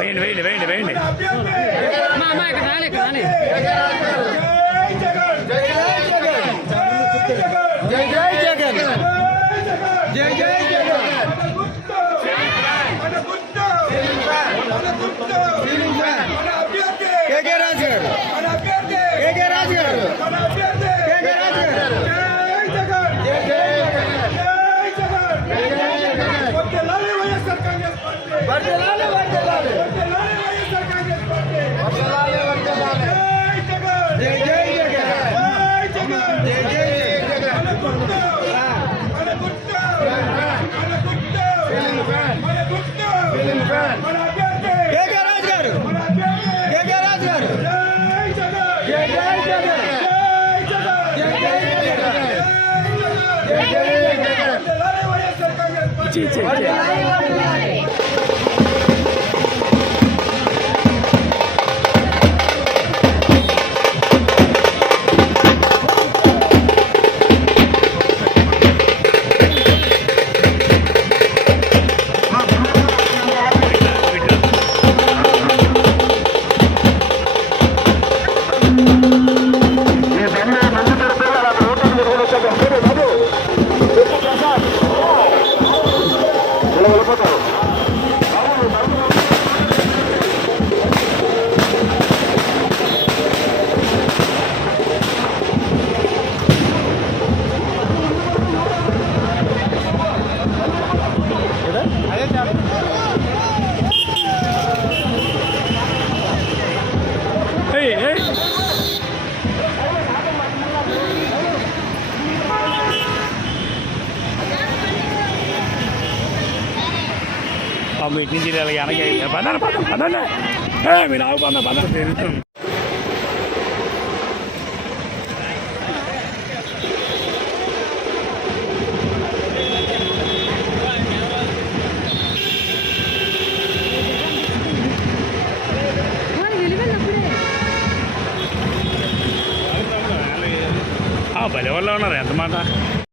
వేయండి వేయండి వేయండి. వేయండి అమ్మా ఇక్కడ రాలే ఇక్కడ రాలే. జై జై జగన్ జై జై వర్ధిల్లాలి వర్ధిల్లాలి వర్ధిల్లాలి పాపం ఇటు నుంచి వెనక పదండి పదం పదండి ఏ మీరు ఆగు పద పదం పెరుగుతుంది భలే వాళ్ళు ఉన్నారు. ఎంత మాట?